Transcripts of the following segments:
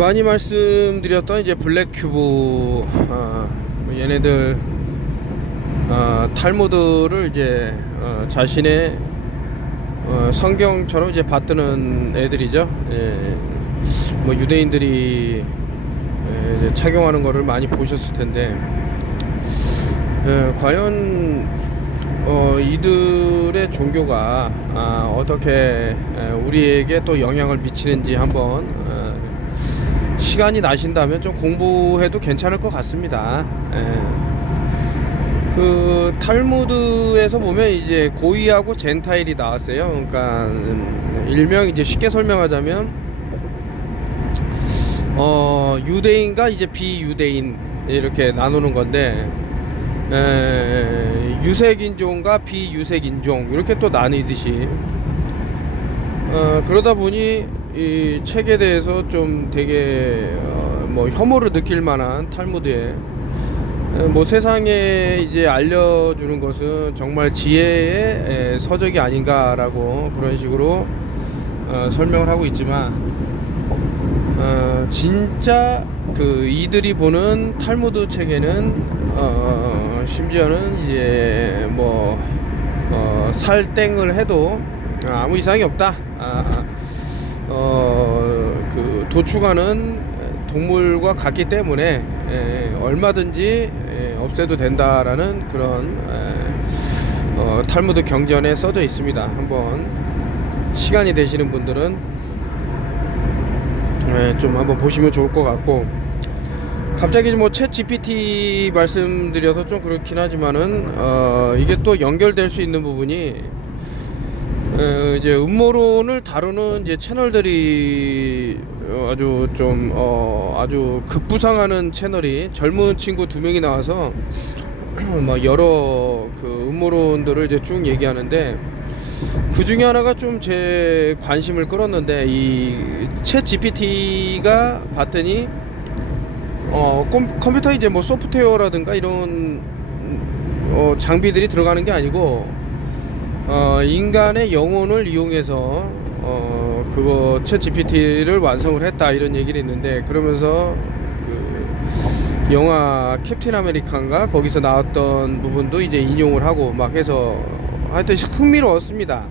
많이 말씀드렸던 이제 블랙큐브, 얘네들 탈무드를 이제 자신의 성경처럼 이제 받드는 애들이죠. 예, 뭐 유대인들이 이제 착용하는 거를 많이 보셨을 텐데, 과연 이들의 종교가 어떻게 우리에게 또 영향을 미치는지 한번 시간이 나신다면 좀 공부해도 괜찮을 것 같습니다. 그 탈무드에서 보면 이제 고이하고 젠타일이 나왔어요. 그러니까 일명 이제 쉽게 설명하자면 유대인과 이제 비유대인 이렇게 나누는 건데, 유색인종과 비유색인종 이렇게 또 나뉘듯이, 그러다 보니 이 책에 대해서 좀 되게 뭐 혐오를 느낄 만한 탈무드에, 뭐 세상에 이제 알려주는 것은 정말 지혜의 서적이 아닌가라고 그런 식으로 설명을 하고 있지만, 진짜 그 이들이 보는 탈무드 책에는 심지어는 이제 뭐 살땡을 해도 아무 이상이 없다. 그 도축하는 동물과 같기 때문에 얼마든지 없애도 된다라는 그런 탈무드 경전에 써져 있습니다. 한번 시간이 되시는 분들은 좀 한번 보시면 좋을 것 같고, 갑자기 뭐 챗 GPT 말씀드려서 좀 그렇긴 하지만은 이게 또 연결될 수 있는 부분이, 이제 음모론을 다루는 이제 채널들이 아주 좀 아주 급부상하는 채널이 젊은 친구 2명이 나와서 막 여러 그 음모론들을 이제 쭉 얘기하는데, 그 중에 하나가 좀 제 관심을 끌었는데, 이 챗 GPT가 봤더니 컴퓨터 이제 뭐 소프트웨어라든가 이런 장비들이 들어가는 게 아니고 인간의 영혼을 이용해서 그거 챗 GPT를 완성을 했다 이런 얘기를 했는데, 그러면서 그 영화 캡틴 아메리칸가 거기서 나왔던 부분도 이제 인용을 하고 막 해서 하여튼 흥미로웠습니다.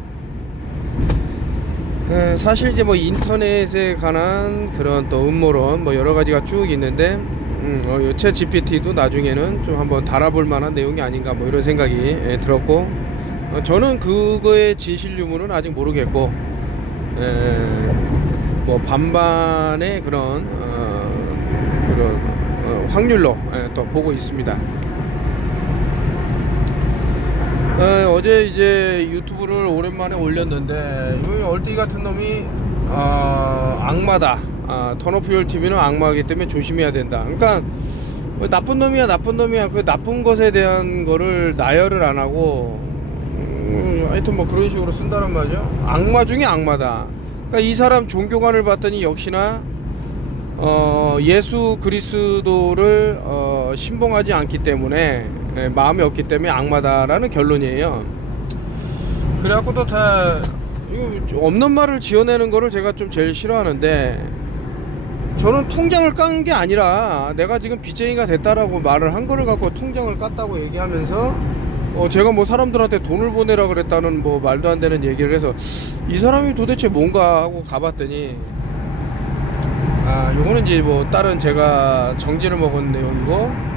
사실 이제 뭐 인터넷에 관한 그런 또 음모론 뭐 여러 가지가 쭉 있는데, 챗 GPT도 나중에는 좀 한번 달아볼 만한 내용이 아닌가 뭐 이런 생각이 들었고, 저는 그거의 진실 유무는 아직 모르겠고, 뭐 반반의 그런 확률로 또 보고 있습니다. 어제 이제 유튜브를 오랜만에 올렸는데, 이 얼띠 같은 놈이 악마다. 턴오프열 TV는 악마이기 때문에 조심해야 된다. 그러니까 나쁜 놈이야 나쁜 놈이야, 그 나쁜 것에 대한 거를 나열을 안 하고 하여튼 뭐 그런 식으로 쓴다는 말이죠. 악마 중에 악마다. 그러니까 이 사람 종교관을 봤더니 역시나 예수 그리스도를 신봉하지 않기 때문에, 마음이 없기 때문에 악마다라는 결론이에요. 그래갖고 또 다 없는 말을 지어내는 거를 제가 좀 제일 싫어하는데, 저는 통장을 깐 게 아니라 내가 지금 빚쟁이가 됐다라고 말을 한 거를 갖고 통장을 깠다고 얘기하면서 제가 뭐 사람들한테 돈을 보내라 그랬다는 뭐 말도 안 되는 얘기를 해서, 이 사람이 도대체 뭔가 하고 가봤더니, 요거는 이제 뭐 다른 제가 정지를 먹은 내용이고,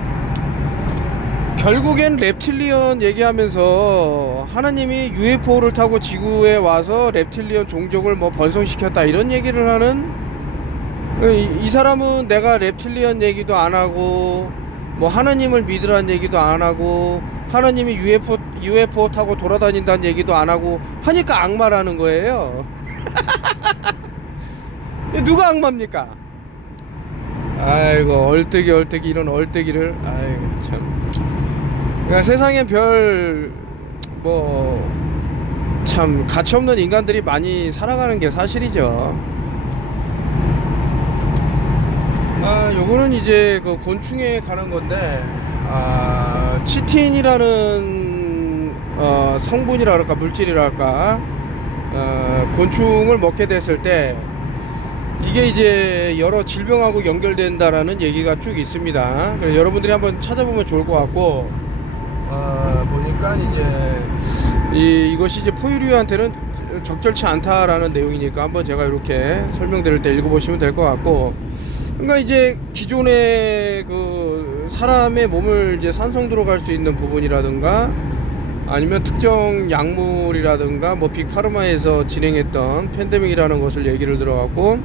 결국엔 reptilian 얘기하면서 하나님이 UFO를 타고 지구에 와서 reptilian 종족을 뭐 번성시켰다 이런 얘기를 하는, 이 사람은 내가 reptilian 얘기도 안 하고 뭐 하나님을 믿으라는 얘기도 안 하고 하나님이 UFO 타고 돌아다닌다는 얘기도 안 하고 하니까 악마라는 거예요. 누가 악마입니까? 아이고, 얼뜨기 이런 얼뜨기를, 아이고 참. 그러니까 세상에 별 뭐 참 가치없는 인간들이 많이 살아가는 게 사실이죠. 요거는 이제 그 곤충에 가는 건데, 치틴이라는 성분이랄까 물질이랄까, 곤충을 먹게 됐을 때 이게 이제 여러 질병하고 연결된다라는 얘기가 쭉 있습니다. 그래서 여러분들이 한번 찾아보면 좋을 것 같고, 보니까 이제 이것이 이제 포유류한테는 적절치 않다라는 내용이니까 한번 제가 이렇게 설명드릴 때 읽어보시면 될 것 같고, 그러니까 이제 기존의 그 사람의 몸을 이제 산성도로 갈 수 있는 부분이라든가 아니면 특정 약물이라든가 뭐 빅파르마에서 진행했던 팬데믹이라는 것을 얘기를 들어갖고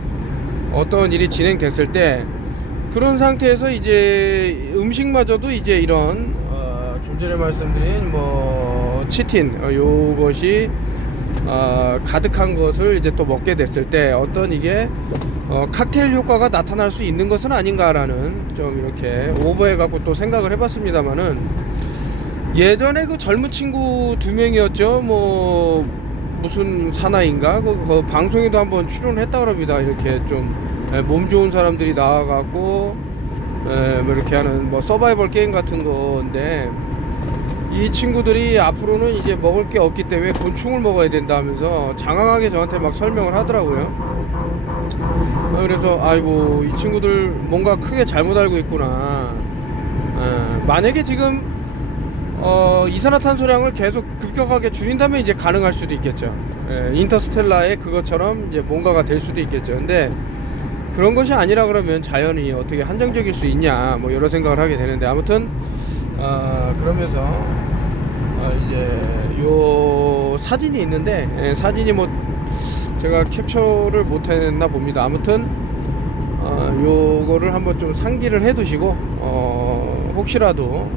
어떤 일이 진행됐을 때 그런 상태에서 이제 음식마저도 이제 이런 좀 전에 말씀드린 뭐 치틴 요것이 가득한 것을 이제 또 먹게 됐을 때 어떤 이게 칵테일 효과가 나타날 수 있는 것은 아닌가라는 좀 이렇게 오버해 갖고 또 생각을 해봤습니다만은 예전에 그 젊은 친구 2명이었죠. 뭐 무슨 사나이인가 그 방송에도 한번 출연했다 그럽니다. 이렇게 좀 몸 좋은 사람들이 나와갖고 뭐 이렇게 하는 뭐 서바이벌 게임 같은 건데 이 친구들이 앞으로는 이제 먹을 게 없기 때문에 곤충을 먹어야 된다 하면서 장황하게 저한테 막 설명을 하더라고요. 그래서 아이고 이 친구들 뭔가 크게 잘못 알고 있구나. 만약에 지금 이산화탄소량을 계속 급격하게 줄인다면 이제 가능할 수도 있겠죠. 인터스텔라의 그것처럼 이제 뭔가가 될 수도 있겠죠. 근데 그런 것이 아니라 그러면 자연이 어떻게 한정적일 수 있냐 뭐 여러 생각을 하게 되는데 아무튼 그러면서 이제 요 사진이 있는데 사진이 뭐 제가 캡처를 못했나 봅니다. 아무튼 요거를 한번 좀 상기를 해 두시고 혹시라도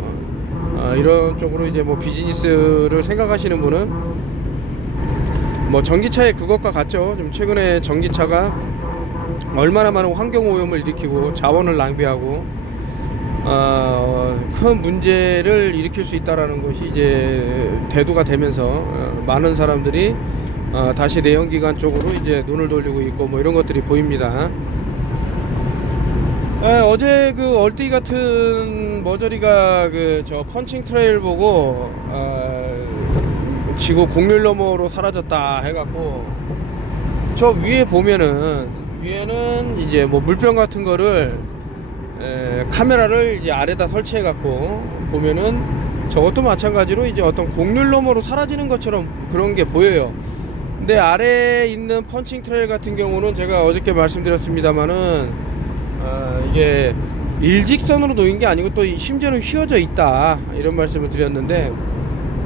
이런 쪽으로 이제 뭐 비즈니스를 생각하시는 분은 뭐 전기차의 그것과 같죠. 좀 최근에 전기차가 얼마나 많은 환경오염을 일으키고 자원을 낭비하고 큰 문제를 일으킬 수 있다라는 것이 이제 대두가 되면서 많은 사람들이 다시 내연기관 쪽으로 이제 눈을 돌리고 있고 뭐 이런 것들이 보입니다. 어제 그 얼띠 같은 머저리가 그 저 펀칭 트레일 보고 지구 공률 너머로 사라졌다 해갖고 저 위에 보면은 위에는 이제 뭐 물병 같은 거를 카메라를 이제 아래다 설치해 갖고 보면은 저것도 마찬가지로 이제 어떤 공률 너머로 사라지는 것처럼 그런 게 보여요. 근데 아래에 있는 펀칭 트레일 같은 경우는 제가 어저께 말씀드렸습니다만은 이게 일직선으로 놓인 게 아니고 또 심지어는 휘어져 있다 이런 말씀을 드렸는데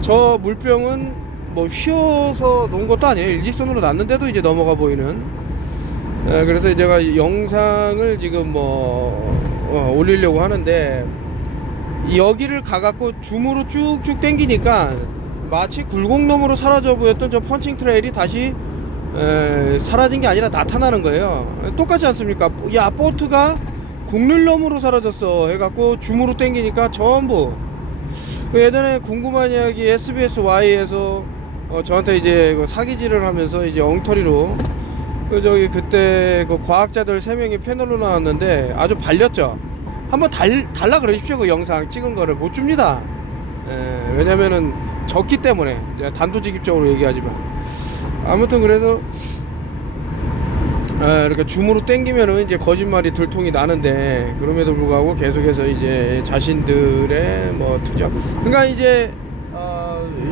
저 물병은 뭐 휘어서 놓은 것도 아니에요. 일직선으로 놨는데도 이제 넘어가 보이는. 그래서 제가 영상을 지금 뭐 올리려고 하는데 여기를 가갖고 줌으로 쭉쭉 당기니까 마치 굴곡너머로 사라져 보였던 저 펀칭 트레일이 다시 사라진 게 아니라 나타나는 거예요. 똑같지 않습니까? 야, 보트가 국룰너머로 사라졌어 해갖고 줌으로 당기니까 전부 예전에 궁금한 이야기 SBS Y에서 저한테 이제 그 사기질을 하면서 이제 엉터리로 그때 그 과학자들 3명이 패널로 나왔는데 아주 발렸죠. 한번 달라 그러십시오. 그 영상 찍은 거를 못 줍니다. 왜냐면은 졌기 때문에 단도직입적으로 얘기하지만 아무튼 그래서 이렇게 줌으로 땡기면은 이제 거짓말이 들통이 나는데 그럼에도 불구하고 계속해서 이제 자신들의 뭐 특정 그러니까 이제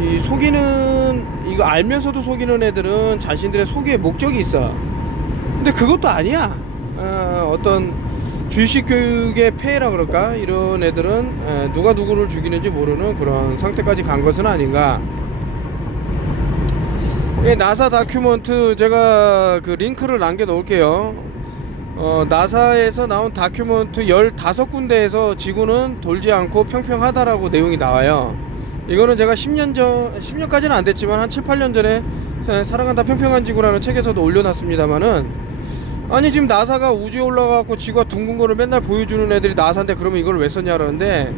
이 속이는 이거 알면서도 속이는 애들은 자신들의 속이의 목적이 있어. 근데 그것도 아니야. 어떤 주식 교육의 폐해라 그럴까 이런 애들은 누가 누구를 죽이는지 모르는 그런 상태까지 간 것은 아닌가. 나사 다큐멘트 제가 그 링크를 남겨 놓을게요. 나사에서 나온 다큐멘트 15군데에서 지구는 돌지 않고 평평하다라고 내용이 나와요. 이거는 제가 10년까지는 안 됐지만 한 7, 8년 전에 사랑한다 평평한 지구라는 책에서도 올려놨습니다만은 아니 지금 나사가 우주에 올라가고 지구가 둥근 거를 맨날 보여주는 애들이 나사인데 그러면 이걸 왜 썼냐 그러는데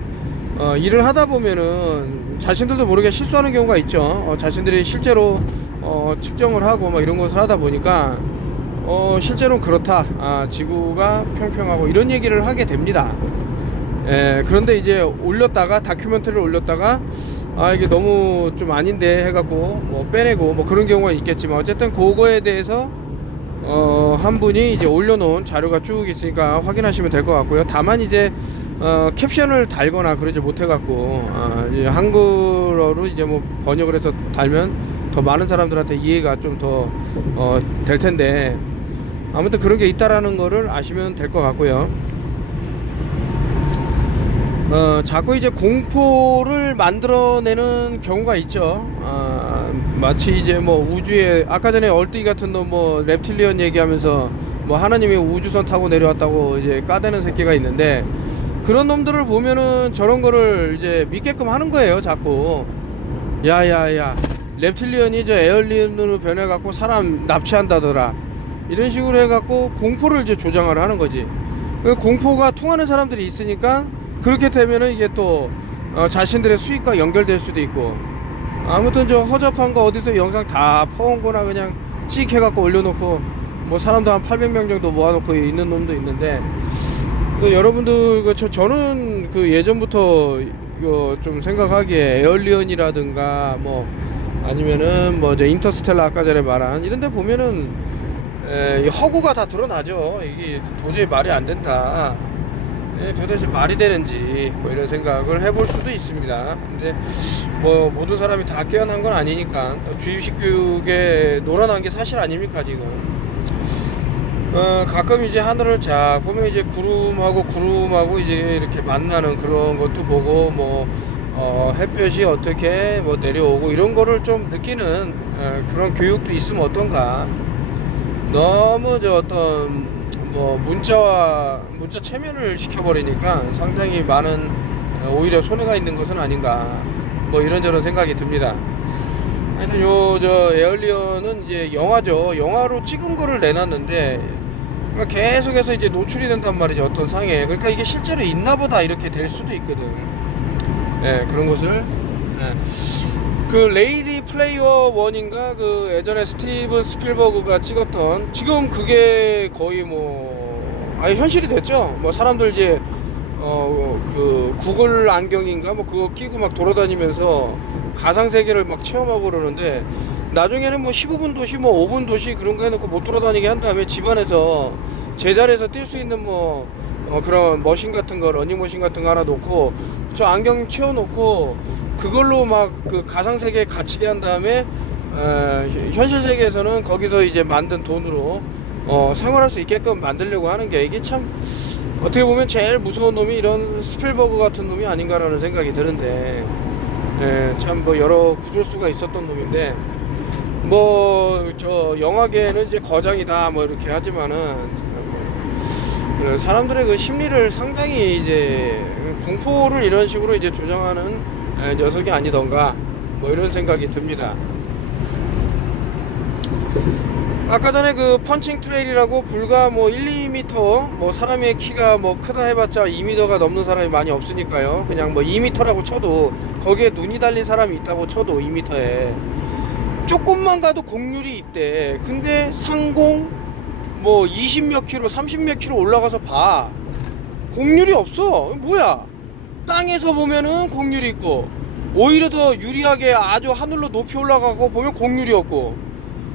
일을 하다 보면은 자신들도 모르게 실수하는 경우가 있죠. 자신들이 실제로 측정을 하고 뭐 이런 것을 하다 보니까 실제로는 그렇다. 지구가 평평하고 이런 얘기를 하게 됩니다. 그런데 이제 올렸다가 다큐멘터리를 올렸다가 이게 너무 좀 아닌데 해갖고 뭐 빼내고 뭐 그런 경우가 있겠지만 어쨌든 그거에 대해서 한 분이 이제 올려놓은 자료가 쭉 있으니까 확인하시면 될 것 같고요. 다만 이제 캡션을 달거나 그러지 못해갖고 이제 한글어로 이제 뭐 번역을 해서 달면 더 많은 사람들한테 이해가 좀 더 될 텐데, 아무튼 그런 게 있다라는 거를 아시면 될 것 같고요. 자꾸 이제 공포를 만들어내는 경우가 있죠. 마치 이제 뭐 우주에 아까 전에 얼뜨기 같은 놈 뭐 reptilian 얘기하면서 뭐 하나님이 우주선 타고 내려왔다고 이제 까대는 새끼가 있는데, 그런 놈들을 보면은 저런 거를 이제 믿게끔 하는 거예요. 자꾸 야야야 reptilian이 저 에얼리언으로 변해갖고 사람 납치한다더라, 이런 식으로 해갖고 공포를 이제 조장을 하는 거지. 그 공포가 통하는 사람들이 있으니까 그렇게 되면은 이게 또 자신들의 수익과 연결될 수도 있고, 아무튼 저 허접한 거 어디서 영상 다 퍼온 거나 그냥 찍 해갖고 올려놓고 뭐 사람도 한 800명 정도 모아놓고 있는 놈도 있는데, 여러분들 저는 그 예전부터 이거 좀 생각하기에 에얼리언이라든가 뭐 아니면은 뭐 이제 인터스텔라 아까 전에 말한 이런데 보면은 허구가 다 드러나죠. 이게 도저히 말이 안 된다. 도대체 말이 되는지 뭐 이런 생각을 해볼 수도 있습니다. 근데 뭐 모든 사람이 다 깨어난 건 아니니까, 주입식 교육에 놀아난 게 사실 아닙니까 지금. 가끔 이제 하늘을 쫙 보면 이제 구름하고 이제 이렇게 만나는 그런 것도 보고, 뭐 햇볕이 어떻게 뭐 내려오고 이런 거를 좀 느끼는 그런 교육도 있으면 어떤가. 너무 저 어떤 뭐 문자 체면을 시켜버리니까 상당히 많은 오히려 손해가 있는 것은 아닌가, 뭐 이런저런 생각이 듭니다. 하여튼 저 에얼리언은 이제 영화죠. 영화로 찍은 거를 내놨는데 계속해서 이제 노출이 된단 말이죠, 어떤 상에. 그러니까 이게 실제로 있나보다 이렇게 될 수도 있거든. 그런 것을 그 레이디 플레이어 1인가 그 예전에 스티븐 스필버그가 찍었던, 지금 그게 거의 뭐 아예 현실이 됐죠. 뭐 사람들 이제 그 구글 안경인가 뭐 그거 끼고 막 돌아다니면서 가상 세계를 막 체험하고 그러는데, 나중에는 뭐 15분 도시 뭐 5분 도시 그런 거 해놓고 못 돌아다니게 한 다음에 집안에서 제자리에서 뛸 수 있는 뭐 그런 머신 같은 거, 러닝머신 같은 거 하나 놓고 저 안경 채워놓고 그걸로 막 그 가상 세계에 갇히게 한 다음에 현실 세계에서는 거기서 이제 만든 돈으로 생활할 수 있게끔 만들려고 하는 게, 이게 참 어떻게 보면 제일 무서운 놈이 이런 스필버그 같은 놈이 아닌가라는 생각이 드는데, 참 뭐 여러 구조수가 있었던 놈인데, 뭐 저 영화계는 이제 거장이다 뭐 이렇게 하지만은 사람들의 그 심리를 상당히 이제 공포를 이런 식으로 이제 조장하는 녀석이 아니던가, 뭐 이런 생각이 듭니다. 아까 전에 그 펀칭 트레일이라고 불과 뭐 1, 2m, 뭐 사람의 키가 뭐 크다 해봤자 2m가 넘는 사람이 많이 없으니까요. 그냥 뭐 2m라고 쳐도 거기에 눈이 달린 사람이 있다고 쳐도 2m에 조금만 가도 곡률이 있대. 근데 상공 뭐 20몇 킬로 30몇 킬로 올라가서 봐, 곡률이 없어. 뭐야, 땅에서 보면은 곡률이 있고, 오히려 더 유리하게 아주 하늘로 높이 올라가고 보면 곡률이 없고,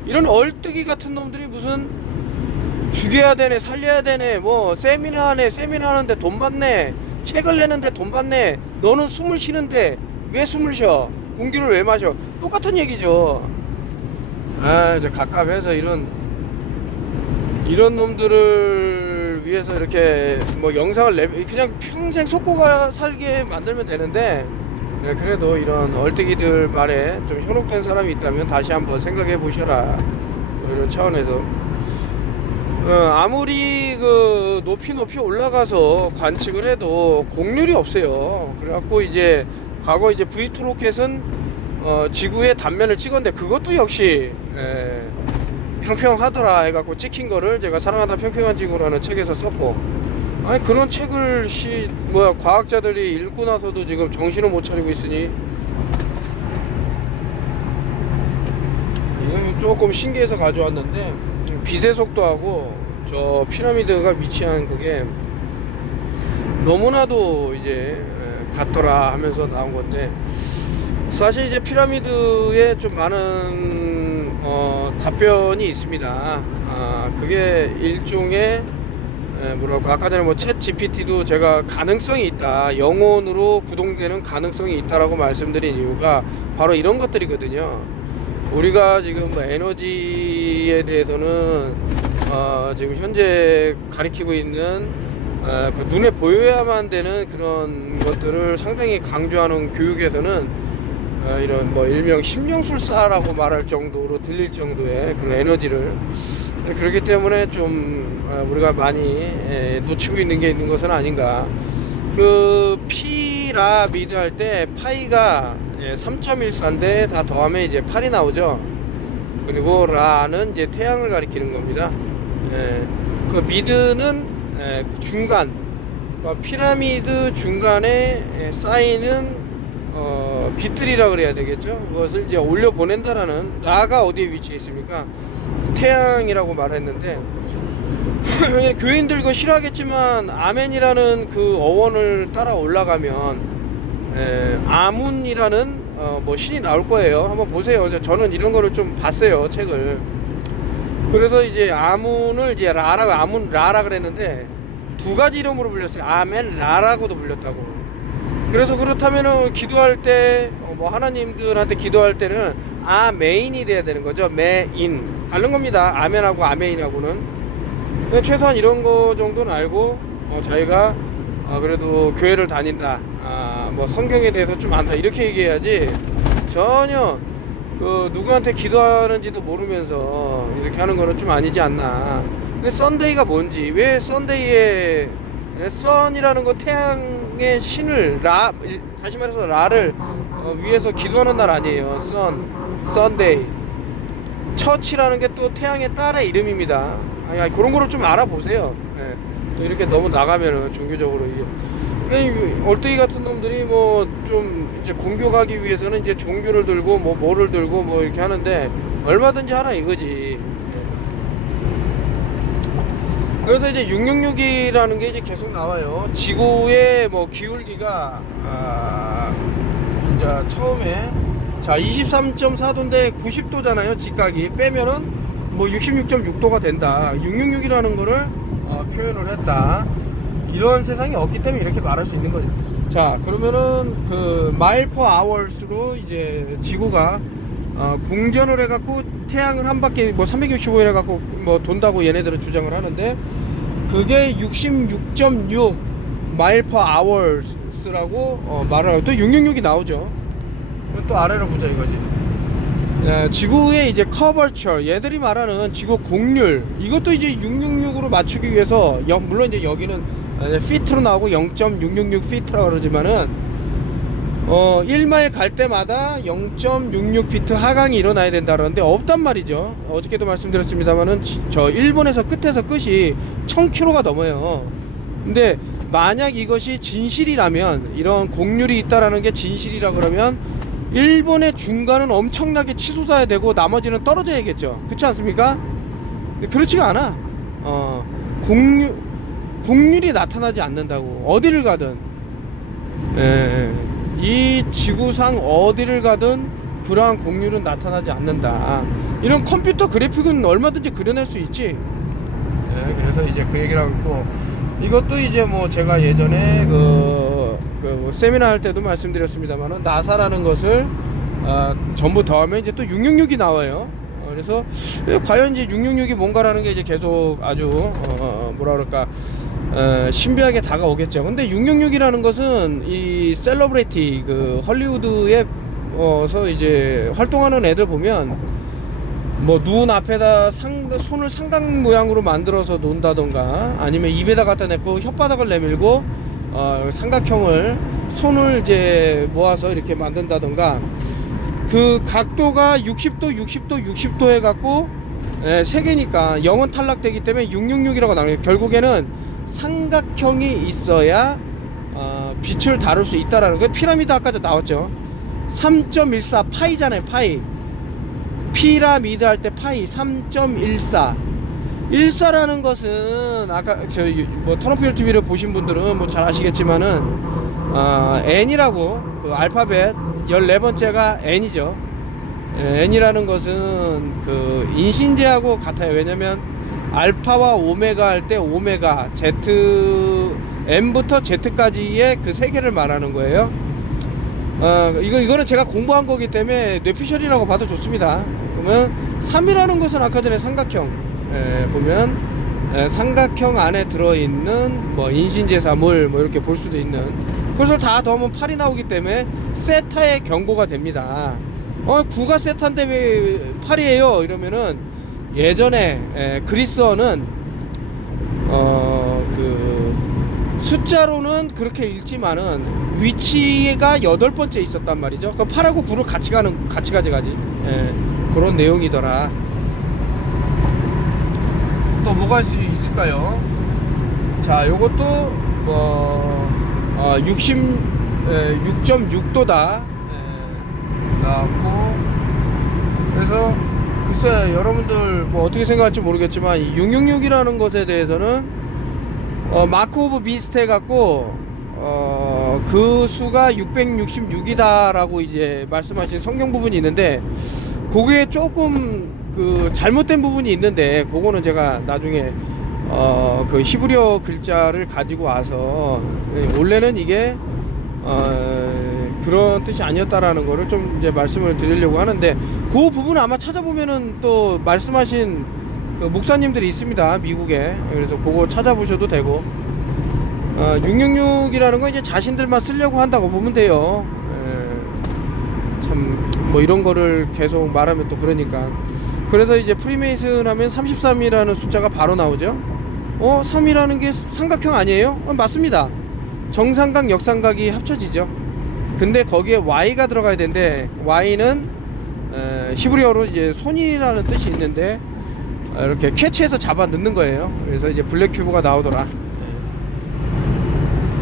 이런 얼뜨기 같은 놈들이 무슨 죽여야 되네 살려야 되네 뭐 세미나 하는데 돈 받네, 책을 내는데 돈 받네, 너는 숨을 쉬는데 왜 숨을 쉬어, 공기를 왜 마셔, 똑같은 얘기죠. 이제 갑갑해서 이런 놈들을 위해서 이렇게 뭐 영상을 그냥 평생 속고가 살게 만들면 되는데, 그래도 이런 얼뜨기들 말에 좀 현혹된 사람이 있다면 다시 한번 생각해 보셔라, 뭐 이런 차원에서. 아무리 그 높이 올라가서 관측을 해도 곡률이 없어요. 그래갖고 이제 과거 이제 V2 로켓은 지구의 단면을 찍었는데 그것도 역시 평평하더라 해갖고 찍힌 거를 제가 사랑하다 평평한 지구라는 책에서 썼고, 아니 그런 책을 과학자들이 읽고 나서도 지금 정신을 못 차리고 있으니 이건 조금 신기해서 가져왔는데, 빛의 속도하고 저 피라미드가 위치한 그게 너무나도 이제 같더라 하면서 나온 건데, 사실 이제 피라미드에 좀 많은 답변이 있습니다. 그게 일종의 뭐라고 아까 전에 뭐 챗 GPT도 제가 가능성이 있다, 영혼으로 구동되는 가능성이 있다라고 말씀드린 이유가 바로 이런 것들이거든요. 우리가 지금 뭐 에너지에 대해서는 지금 현재 가리키고 있는 그 눈에 보여야만 되는 그런 것들을 상당히 강조하는 교육에서는 이런 뭐 일명 심령술사라고 말할 정도로 들릴 정도의 그런 에너지를, 그렇기 때문에 좀 우리가 많이 놓치고 있는 게 있는 것은 아닌가. 그 피라미드 할 때 파이가 3.14인데 다 더하면 이제 8이 나오죠. 그리고 라는 이제 태양을 가리키는 겁니다. 그 미드는 중간, 피라미드 중간에 쌓이는 빛들이라 그래야 되겠죠. 그것을 이제 올려 보낸다라는, 라가 어디에 위치해 있습니까? 태양이라고 말했는데 교인들 그거 싫어하겠지만 아멘이라는 그 어원을 따라 올라가면 아문이라는 뭐 신이 나올 거예요. 한번 보세요. 저는 이런 거를 좀 봤어요, 책을. 그래서 이제 아문을 이제 라라고, 아문 라라 그랬는데 두 가지 이름으로 불렸어요. 아멘 라라고도 불렸다고. 그래서 그렇다면은 기도할 때 뭐 하나님들한테 기도할 때는 아메인이 돼야 되는 거죠. 메인 다른 겁니다. 아멘하고 아메인하고는. 최소한 이런 거 정도는 알고 자기가 그래도 교회를 다닌다, 뭐 성경에 대해서 좀 안다, 이렇게 얘기해야지 전혀 그 누구한테 기도하는지도 모르면서 이렇게 하는 거는 좀 아니지 않나. 근데 썬데이가 뭔지, 왜 썬데이에 썬이라는 거 태양의 신을 다시 말해서 라를 위해서 기도하는 날 아니에요. 썬데이. 처치라는 게 또 태양의 딸의 이름입니다. 아니, 그런 거를 좀 알아보세요. 또 이렇게 너무 나가면은 종교적으로 이게 얼뜨기 같은 놈들이 뭐 좀 이제 공격하기 위해서는 이제 종교를 들고 뭐 뭐를 들고 뭐 이렇게 하는데 얼마든지 하라 이거지. 그래서 이제 666이라는 게 이제 계속 나와요. 지구의 뭐 기울기가 이제 처음에 자 23.4도인데 90도잖아요. 직각이 빼면은 뭐 66.6도가 된다. 666이라는 거를 표현을 했다. 이런 세상이 없기 때문에 이렇게 말할 수 있는 거죠. 자, 그러면은 그 마일 퍼 아워스로 이제 지구가 공전을 해갖고 태양을 한 바퀴 뭐 365일 해갖고 뭐 돈다고 얘네들은 주장을 하는데, 그게 66.6 마일 퍼 아워스라고 말을 하고 또 666이 나오죠. 또 아래로 보자 이거지. 지구의 이제 커버처, 얘들이 말하는 지구 곡률, 이것도 이제 666으로 맞추기 위해서 물론 이제 여기는 피트로 나오고 0.666 피트라고 그러지만은 1마일 갈 때마다 0.66 피트 하강이 일어나야 된다 그러는데 없단 말이죠. 어저께도 말씀드렸습니다만은 저 일본에서 끝에서 끝이 1000km가 넘어요. 근데 만약 이것이 진실이라면, 이런 곡률이 있다라는 게 진실이라 그러면 일본의 중간은 엄청나게 치솟아야 되고 나머지는 떨어져야겠죠. 그렇지 않습니까? 근데 그렇지가 않아. 곡률이 나타나지 않는다고. 어디를 가든 이 지구상 어디를 가든 그러한 곡률은 나타나지 않는다. 이런 컴퓨터 그래픽은 얼마든지 그려낼 수 있지. 그래서 이제 그 얘기를 하고 있고, 이것도 이제 뭐 제가 예전에 그 세미나 할 때도 말씀드렸습니다만은 나사라는 것을 전부 더하면 이제 또 666이 나와요. 그래서 과연 이제 666이 뭔가라는 게 이제 계속 아주 뭐라 그럴까 신비하게 다가오겠죠. 근데 666이라는 것은 이 셀러브리티 그 헐리우드에서 이제 활동하는 애들 보면 뭐 눈 앞에다 손을 삼각 모양으로 만들어서 논다던가, 아니면 입에다 갖다 내고 혓바닥을 내밀고 삼각형을 손을 이제 모아서 이렇게 만든다던가, 그 각도가 60도 해갖고 세 개니까 0은 탈락되기 때문에 666이라고 나와요. 결국에는 삼각형이 있어야 빛을 다룰 수 있다라는 거예요. 피라미드 아까도 나왔죠. 3.14 파이잖아요. 파이. 피라미드 할 때 파이 3.14. 14라는 것은 아까 저희 뭐 턴오프 TV를 보신 분들은 뭐 잘 아시겠지만은 N이라고, 그 알파벳 14번째가 N이죠. N이라는 것은 그 인신제하고 같아요. 왜냐면 알파와 오메가 할 때 오메가 Z M부터 Z까지의 그 세 개를 말하는 거예요. 이거는 제가 공부한 거기 때문에 뇌피셜이라고 봐도 좋습니다. 그러면 3이라는 것은 아까 전에 삼각형 보면 삼각형 안에 들어있는 뭐 인신제사물 뭐 이렇게 볼 수도 있는, 그래서 다 더하면 8이 나오기 때문에 세타의 경고가 됩니다. 9가 세타인데 왜 8이에요? 이러면은 예전에 그리스어는 그 숫자로는 그렇게 읽지만은 위치가 8번째 있었단 말이죠. 그 8하고 9를 같이 가져가지. 그런 내용이더라. 또 뭐가 할 수 있을까요? 자, 요것도 뭐 6.6도다 나왔고, 그래서 글쎄 여러분들 뭐 어떻게 생각할지 모르겠지만 이 666이라는 것에 대해서는 마크 오브 비스트 해갖고 그 수가 666이다 라고 이제 말씀하신 성경 부분이 있는데, 그게 조금 그 잘못된 부분이 있는데, 그거는 제가 나중에 그 히브리어 글자를 가지고 와서 원래는 이게 그런 뜻이 아니었다라는 거를 좀 이제 말씀을 드리려고 하는데, 그 부분 아마 찾아보면은 또 말씀하신 그 목사님들이 있습니다, 미국에. 그래서 그거 찾아보셔도 되고, 666이라는 건 이제 자신들만 쓰려고 한다고 보면 돼요. 참 뭐 이런 거를 계속 말하면 또 그러니까. 그래서 이제 프리메이슨 하면 33이라는 숫자가 바로 나오죠. 3이라는 게 삼각형 아니에요? 맞습니다. 정삼각 역삼각이 합쳐지죠. 근데 거기에 Y가 들어가야 되는데, Y는 히브리어로 이제 손이라는 뜻이 있는데 이렇게 캐치해서 잡아 넣는 거예요. 그래서 이제 블랙 큐브가 나오더라.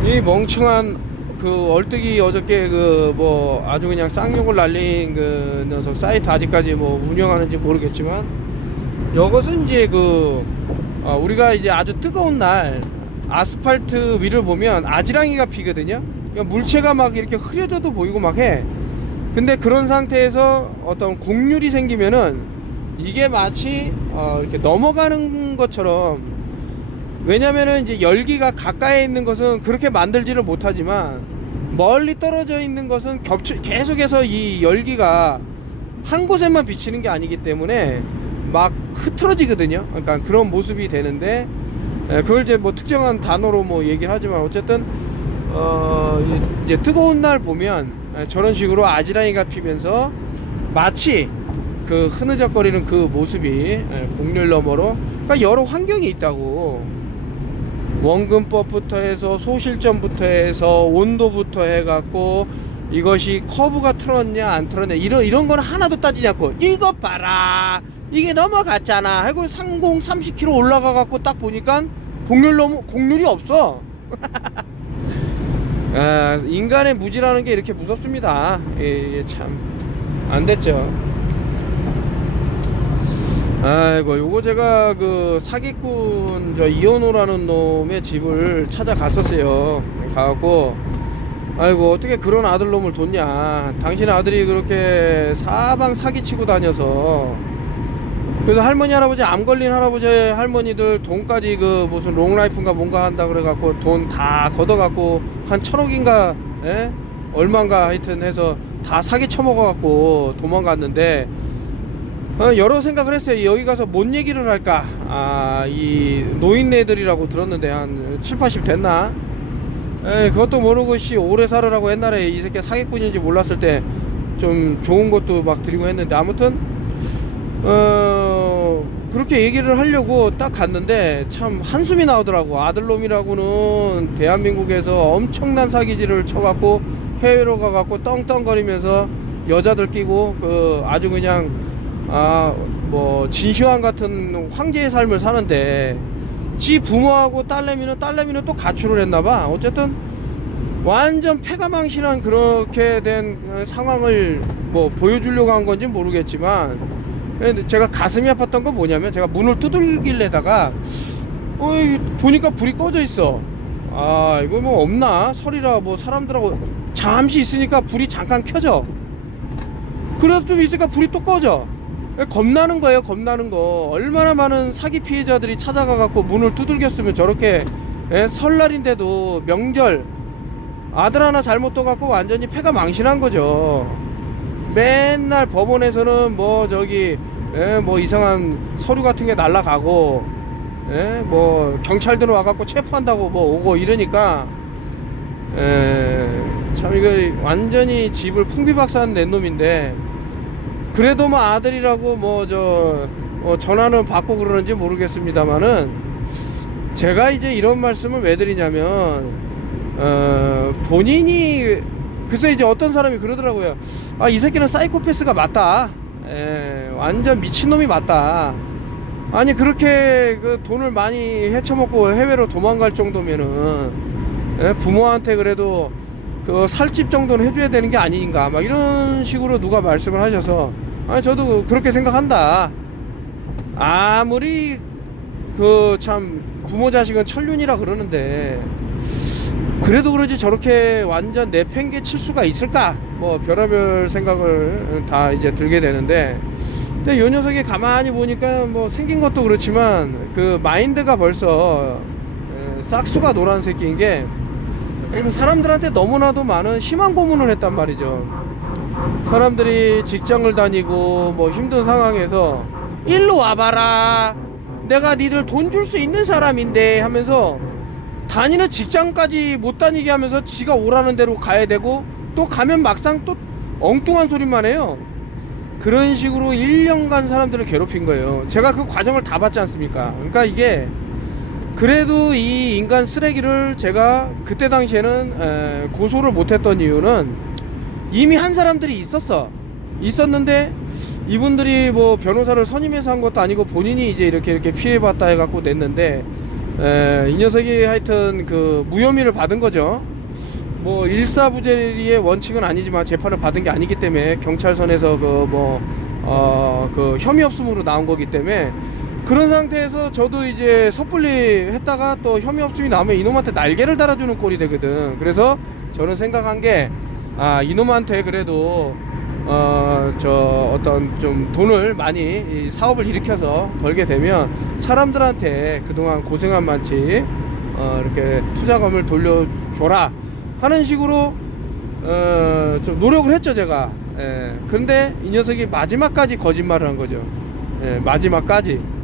이 멍청한 그 얼뜨기 어저께 그 뭐 아주 그냥 쌍욕을 날린 그 녀석 사이트 아직까지 뭐 운영하는지 모르겠지만, 이것은 이제 그 우리가 이제 아주 뜨거운 날 아스팔트 위를 보면 아지랑이가 피거든요. 그러니까 물체가 막 이렇게 흐려져도 보이고 막 해. 근데 그런 상태에서 어떤 곡률이 생기면은 이게 마치 이렇게 넘어가는 것처럼, 왜냐면은 이제 열기가 가까이 있는 것은 그렇게 만들지를 못하지만 멀리 떨어져 있는 것은 계속해서 이 열기가 한 곳에만 비치는 게 아니기 때문에 막 흐트러지거든요. 그러니까 그런 모습이 되는데, 그걸 이제 뭐 특정한 단어로 뭐 얘기를 하지만 어쨌든 이제 뜨거운 날 보면 저런 식으로 아지랑이가 피면서 마치 그 흐느적거리는 그 모습이 곡률 너머로, 그러니까 여러 환경이 있다고. 원근법부터 해서 소실점부터 해서 온도부터 해갖고 이것이 커브가 틀었냐 안 틀었냐 이런 건 하나도 따지지 않고, 이것 봐라 이게 넘어갔잖아 하고 상공 30km 올라가갖고 딱 보니까 곡률이 없어. 인간의 무지라는 게 이렇게 무섭습니다. 참 안됐죠. 아이고, 요거 제가 그 사기꾼 저 이현호라는 놈의 집을 찾아갔었어요. 가갖고, 아이고 어떻게 그런 아들놈을 뒀냐, 당신 아들이 그렇게 사방 사기치고 다녀서. 그래서 할머니 할아버지, 암 걸린 할아버지 할머니들 돈까지 그 무슨 롱라이프인가 뭔가 한다 그래갖고 돈 다 걷어갖고 한 1,000억인가 얼마인가 하여튼 해서 다 사기 쳐먹어갖고 도망갔는데, 여러 생각을 했어요. 여기 가서 뭔 얘기를 할까. 이 노인네들이라고 들었는데 한 7, 80 됐나. 그것도 모르고 오래 살으라고 옛날에 이 새끼 사기꾼인지 몰랐을 때 좀 좋은 것도 막 드리고 했는데, 아무튼 그렇게 얘기를 하려고 딱 갔는데 참 한숨이 나오더라고. 아들놈이라고는 대한민국에서 엄청난 사기질을 쳐갖고 해외로 가갖고 떵떵거리면서 여자들 끼고 그 아주 그냥 뭐 진시황 같은 황제의 삶을 사는데, 지 부모하고 딸내미는 또 가출을 했나봐. 어쨌든 완전 패가망신한 그렇게 된 상황을 뭐 보여주려고 한 건지 모르겠지만, 제가 가슴이 아팠던 건 뭐냐면, 제가 문을 두들길래다가 보니까 불이 꺼져 있어. 이거 뭐 없나 설이라 뭐 사람들하고 잠시 있으니까 불이 잠깐 켜져. 그래도 좀 있으니까 불이 또 꺼져. 겁나는 거예요. 겁나는 거. 얼마나 많은 사기 피해자들이 찾아가 갖고 문을 두들겼으면 저렇게, 설날인데도 명절 아들 하나 잘못 떠갖고 완전히 패가 망신한 거죠. 맨날 법원에서는 뭐 저기 뭐 이상한 서류 같은 게 날라가고, 뭐 경찰들 와갖고 체포한다고 뭐 오고 이러니까, 참 이거 완전히 집을 풍비박산 낸 놈인데, 그래도 뭐 아들이라고 뭐 전화는 받고 그러는지 모르겠습니다만은, 제가 이제 이런 말씀을 왜 드리냐면, 본인이, 글쎄 이제 어떤 사람이 그러더라고요. 아, 이 새끼는 사이코패스가 맞다. 완전 미친놈이 맞다. 아니 그렇게 그 돈을 많이 헤쳐먹고 해외로 도망갈 정도면은, 부모한테 그래도 그 살집 정도는 해줘야 되는 게 아닌가, 막 이런 식으로 누가 말씀을 하셔서, 아니 저도 그렇게 생각한다. 아무리 그 참 부모 자식은 천륜이라 그러는데, 그래도 그러지 저렇게 완전 내팽개 칠 수가 있을까, 뭐 별의별 생각을 다 이제 들게 되는데, 근데 요 녀석이 가만히 보니까 뭐 생긴 것도 그렇지만 그 마인드가 벌써 싹수가 노란 새끼인 게, 사람들한테 너무나도 많은 희망 고문을 했단 말이죠. 사람들이 직장을 다니고 뭐 힘든 상황에서 일로 와봐라, 내가 니들 돈 줄 수 있는 사람인데 하면서 다니는 직장까지 못 다니게 하면서 지가 오라는 대로 가야 되고, 또 가면 막상 또 엉뚱한 소리만 해요. 그런 식으로 1년간 사람들을 괴롭힌 거예요. 제가 그 과정을 다 봤지 않습니까? 그러니까 이게, 그래도 이 인간 쓰레기를 제가 그때 당시에는 고소를 못했던 이유는, 이미 한 사람들이 있었는데 이분들이 뭐 변호사를 선임해서 한 것도 아니고 본인이 이제 이렇게 피해봤다 해갖고 냈는데, 이 녀석이 하여튼 그 무혐의를 받은 거죠. 뭐 일사부재리의 원칙은 아니지만 재판을 받은 게 아니기 때문에, 경찰선에서 그 혐의 없음으로 나온 거기 때문에, 그런 상태에서 저도 이제 섣불리 했다가 또 혐의 없음이 나오면 이놈한테 날개를 달아주는 꼴이 되거든. 그래서 저는 생각한 게, 이놈한테 그래도 어떤 좀 돈을 많이 이 사업을 일으켜서 벌게 되면 사람들한테 그동안 고생한 만치 이렇게 투자금을 돌려줘라 하는 식으로 좀 노력을 했죠, 제가. 그런데 이 녀석이 마지막까지 거짓말을 한 거죠. 마지막까지.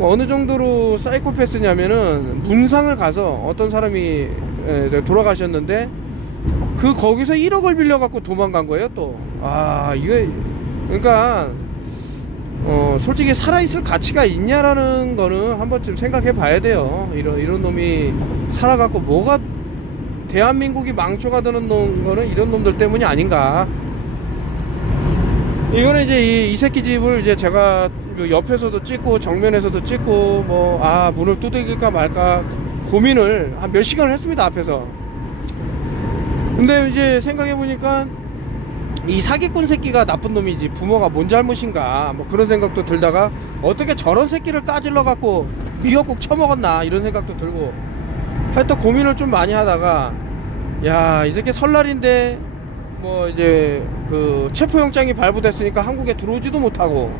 어느 정도로 사이코패스냐면은, 문상을 가서 어떤 사람이 돌아가셨는데, 거기서 1억을 빌려갖고 도망간 거예요, 또. 이게, 그러니까, 솔직히 살아있을 가치가 있냐라는 거는 한 번쯤 생각해 봐야 돼요. 이런 놈이 살아갖고 뭐가, 대한민국이 망초가 되는 거는 이런 놈들 때문이 아닌가. 이거는 이제 이 새끼 집을 이제 제가 옆에서도 찍고 정면에서도 찍고 뭐 문을 두들길까 말까 고민을 한 몇 시간을 했습니다, 앞에서. 근데 이제 생각해 보니까 이 사기꾼 새끼가 나쁜 놈이지 부모가 뭔 잘못인가, 뭐 그런 생각도 들다가, 어떻게 저런 새끼를 까질러 갖고 미역국 처먹었나 이런 생각도 들고, 하여튼 고민을 좀 많이 하다가, 야, 이 새끼 설날인데 뭐 이제 그 체포영장이 발부됐으니까 한국에 들어오지도 못하고,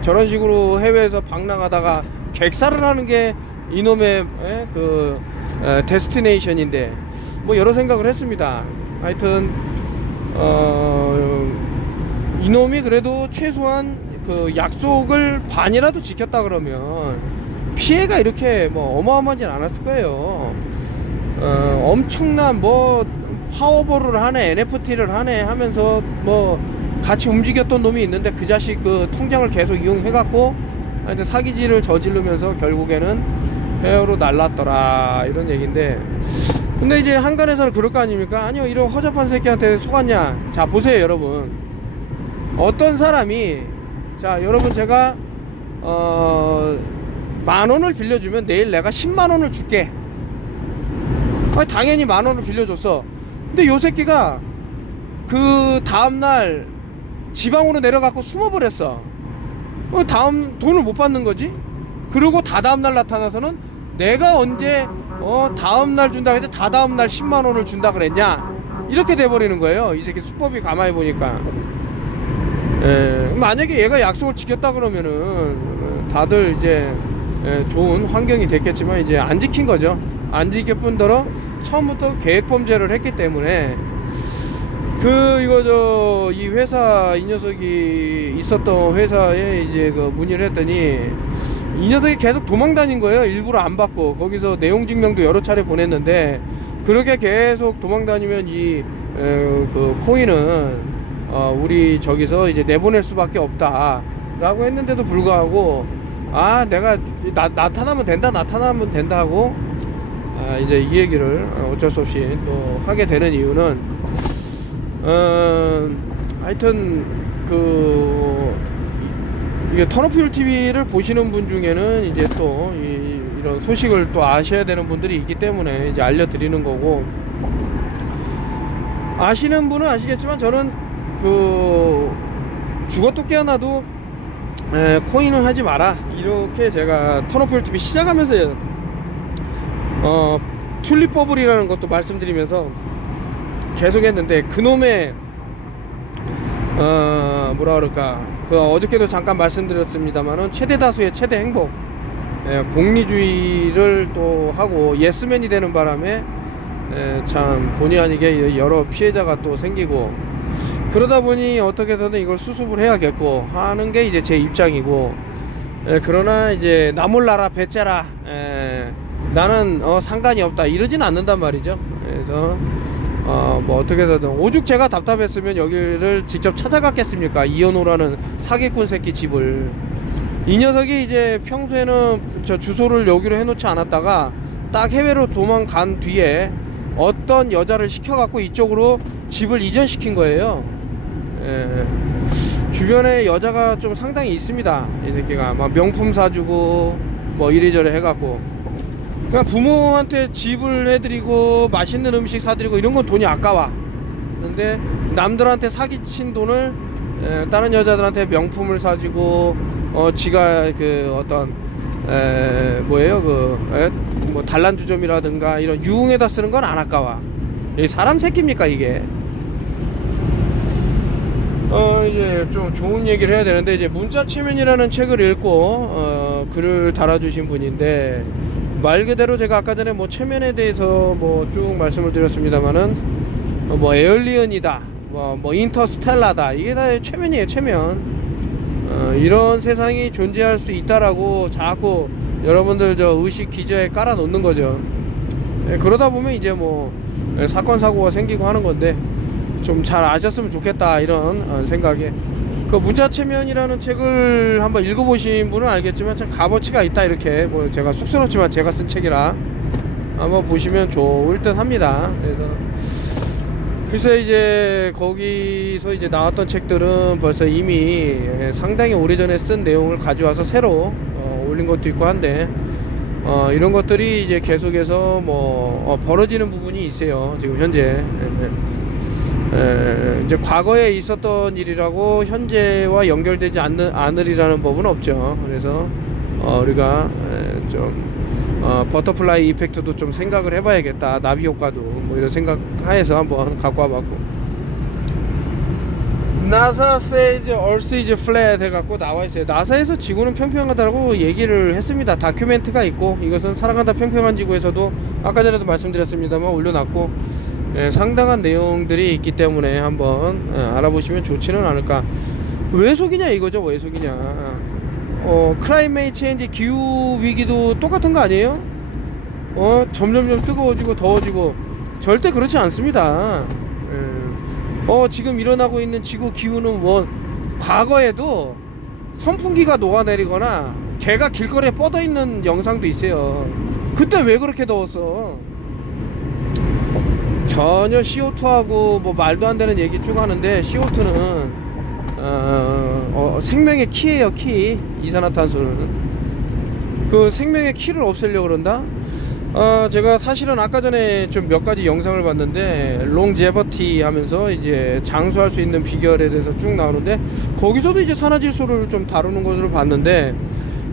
저런 식으로 해외에서 방랑하다가 객사를 하는 게 이놈의 데스티네이션인데, 뭐 여러 생각을 했습니다. 하여튼 이놈이 그래도 최소한 그 약속을 반이라도 지켰다 그러면 피해가 이렇게 뭐 어마어마하진 않았을 거예요. 엄청난 뭐 파워볼을 하네, NFT를 하네 하면서 뭐 같이 움직였던 놈이 있는데, 그 자식 그 통장을 계속 이용해갖고 하여튼 사기질을 저지르면서 결국에는 해외로 날랐더라, 이런 얘기인데, 근데 이제 한간에서는 그럴 거 아닙니까? 아니요, 이런 허접한 새끼한테 속았냐. 자, 보세요 여러분, 어떤 사람이, 자 여러분, 제가 10,000원을 빌려주면 내일 내가 100,000원을 줄게. 당연히 10,000원을 빌려줬어. 근데 요 새끼가 그 다음날 지방으로 내려가고 숨어버렸어. 다음 돈을 못 받는 거지. 그리고 다다음날 나타나서는 내가 언제 다음날 준다 해서 다다음날 100,000원을 준다 그랬냐, 이렇게 돼버리는 거예요. 이 새끼 수법이 가만히 보니까. 만약에 얘가 약속을 지켰다 그러면은 다들 이제 좋은 환경이 됐겠지만 이제 안 지킨 거죠. 안 지킬 뿐더러 처음부터 계획 범죄를 했기 때문에 이 회사, 이 녀석이 있었던 회사에 이제 그 문의를 했더니 이 녀석이 계속 도망 다닌 거예요. 일부러 안 받고. 거기서 내용 증명도 여러 차례 보냈는데 그렇게 계속 도망 다니면 그 코인은 우리 저기서 이제 내보낼 수밖에 없다 라고 했는데도 불구하고 내가 나타나면 된다 하고 이제 이 얘기를 어쩔 수 없이 또 하게 되는 이유는 하여튼 이게 터너퓨얼 TV를 보시는 분 중에는 이제 또 이런 소식을 또 아셔야 되는 분들이 있기 때문에 이제 알려드리는 거고, 아시는 분은 아시겠지만 저는 죽어도 깨어나도 코인은 하지 마라 이렇게 제가 터너퓨얼 TV 시작하면서 튤립 버블이라는 것도 말씀드리면서 계속 했는데, 그놈의 뭐라 그럴까, 어저께도 잠깐 말씀드렸습니다만은 최대 다수의 최대 행복, 공리주의를 또 하고 예스맨이 되는 바람에 참 본의 아니게 여러 피해자가 또 생기고, 그러다 보니 어떻게 해서든 이걸 수습을 해야겠고 하는 게 이제 제 입장이고, 그러나 이제 나 몰라라 배째라, 나는 상관이 없다 이러진 않는단 말이죠. 그래서 뭐 어떻게 해서든 오죽 제가 답답했으면 여기를 직접 찾아갔겠습니까? 이현호라는 사기꾼 새끼 집을. 이 녀석이 이제 평소에는 저 주소를 여기로 해놓지 않았다가 딱 해외로 도망간 뒤에 어떤 여자를 시켜갖고 이쪽으로 집을 이전시킨 거예요. 주변에 여자가 좀 상당히 있습니다. 이 새끼가 막 명품 사주고 뭐 이리저리 해갖고, 그냥 부모한테 집을 해드리고 맛있는 음식 사드리고 이런 건 돈이 아까워. 근데 남들한테 사기친 돈을 다른 여자들한테 명품을 사주고 지가 뭐 단란주점이라든가 이런 유흥에다 쓰는 건 안 아까워. 이 사람 새끼입니까 이게? 이제 좀 좋은 얘기를 해야 되는데, 이제 문자 체면이라는 책을 읽고 글을 달아주신 분인데, 말 그대로 제가 아까 전에 뭐 체면에 대해서 뭐 쭉 말씀을 드렸습니다만은 뭐 에얼리언이다, 뭐 인터스텔라다, 이게 다 체면이에요. 체면. 이런 세상이 존재할 수 있다라고 자꾸 여러분들 저 의식 기저에 깔아 놓는 거죠. 그러다 보면 이제 뭐 사건 사고가 생기고 하는 건데, 좀 잘 아셨으면 좋겠다 이런 생각에, 문자 체면이라는 책을 한번 읽어보신 분은 알겠지만 참 값어치가 있다, 이렇게 뭐 제가 쑥스럽지만 제가 쓴 책이라 한번 보시면 좋을 듯 합니다. 그래서 글쎄 이제 거기서 이제 나왔던 책들은 벌써 이미 상당히 오래전에 쓴 내용을 가져와서 새로 올린 것도 있고 한데, 이런 것들이 이제 계속해서 뭐 벌어지는 부분이 있어요. 지금 현재 이제 과거에 있었던 일이라고 현재와 연결되지 않으리라는 법은 없죠. 그래서 우리가 버터플라이 이펙트도 좀 생각을 해봐야겠다. 나비 효과도 뭐 이런 생각하에서 한번 갖고 와봤고, 나사 says Earth is flat 해갖고 나와있어요. 나사에서 지구는 평평하다고 얘기를 했습니다. 다큐멘트가 있고, 이것은 사랑한다 평평한 지구에서도 아까 전에도 말씀드렸습니다만 올려놨고, 상당한 내용들이 있기 때문에 한번 알아보시면 좋지는 않을까. 왜 속이냐 이거죠. 왜 속이냐. 클라이메이트 체인지, 기후 위기도 똑같은 거 아니에요? 점점점 뜨거워지고 더워지고. 절대 그렇지 않습니다. 지금 일어나고 있는 지구 기후는 과거에도 선풍기가 녹아내리거나 개가 길거리에 뻗어 있는 영상도 있어요. 그때 왜 그렇게 더웠어? 전혀 CO2하고 뭐 말도 안 되는 얘기 쭉 하는데, CO2는 생명의 키예요. 키. 이산화탄소는 그 생명의 키를 없애려고 그런다. 제가 사실은 아까 전에 좀 몇 가지 영상을 봤는데, 롱제버티 하면서 이제 장수할 수 있는 비결에 대해서 쭉 나오는데, 거기서도 이제 산화질소를 좀 다루는 것으로 봤는데,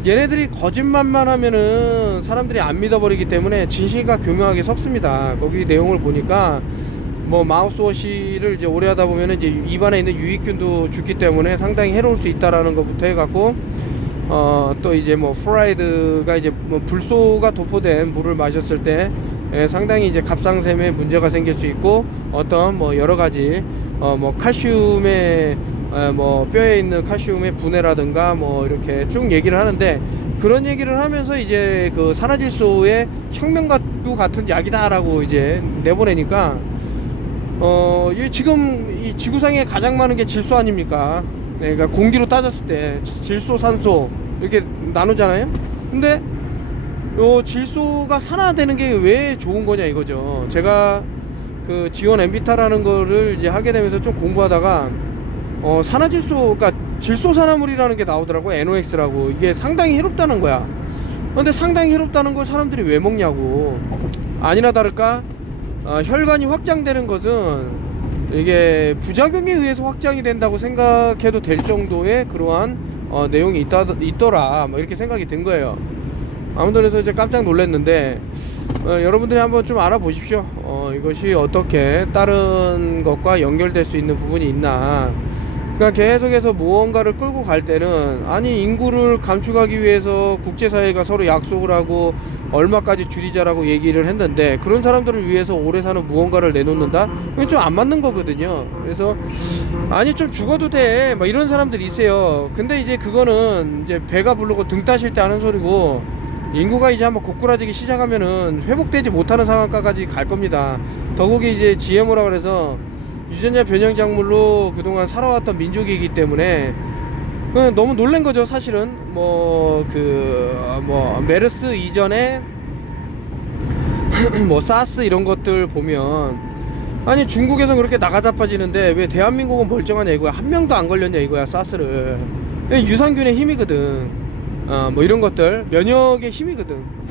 얘네들이 거짓말만 하면은 사람들이 안 믿어버리기 때문에 진실과 교묘하게 섞습니다. 거기 내용을 보니까 뭐 마우스워시를 이제 오래 하다 보면은 이제 입안에 있는 유익균도 죽기 때문에 상당히 해로울 수 있다라는 것부터 해갖고 또 이제 뭐 프라이드가 이제 뭐 불소가 도포된 물을 마셨을 때 상당히 이제 갑상샘에 문제가 생길 수 있고 어떤 뭐 여러 가지 뭐 칼슘의 뭐 뼈에 있는 칼슘의 분해라든가 뭐 이렇게 쭉 얘기를 하는데 그런 얘기를 하면서 이제 그 산화질소의 혁명과도 같은 약이다라고 이제 내보내니까 지금 이 지구상에 가장 많은 게 질소 아닙니까? 네, 그러니까 공기로 따졌을 때 질소, 산소 이렇게 나누잖아요. 근데 요 질소가 산화되는 게 왜 좋은 거냐 이거죠. 제가 그 지온 엔비타라는 거를 이제 하게 되면서 좀 공부하다가 산화질소, 그러니까 질소산화물이라는 게 나오더라고. NOx라고. 이게 상당히 해롭다는 거야. 근데 상당히 해롭다는 걸 사람들이 왜 먹냐고. 아니나 다를까 혈관이 확장되는 것은 이게 부작용에 의해서 확장이 된다고 생각해도 될 정도의 그러한 내용이 있더라 뭐 이렇게 생각이 든 거예요. 아무튼 그래서 이제 깜짝 놀랐는데 여러분들이 한번 좀 알아보십시오. 이것이 어떻게 다른 것과 연결될 수 있는 부분이 있나. 그러니까 계속해서 무언가를 끌고 갈 때는 아니 인구를 감축하기 위해서 국제사회가 서로 약속을 하고 얼마까지 줄이자라고 얘기를 했는데 그런 사람들을 위해서 오래 사는 무언가를 내놓는다? 그건 좀 안 맞는 거거든요. 그래서 아니 좀 죽어도 돼 막 이런 사람들이 있어요. 근데 이제 그거는 이제 배가 부르고 등 따실 때 하는 소리고 인구가 이제 한번 고꾸라지기 시작하면은 회복되지 못하는 상황까지 갈 겁니다. 더욱이 이제 GMO라 그래서 유전자 변형 작물로 그동안 살아왔던 민족이기 때문에 너무 놀란 거죠. 사실은 뭐 메르스 이전에 뭐 사스 이런 것들 보면 아니 중국에서 그렇게 나가자빠지는데 왜 대한민국은 멀쩡하냐 이거야. 한 명도 안 걸렸냐 이거야. 사스를. 유산균의 힘이거든. 뭐 이런 것들 면역의 힘이거든.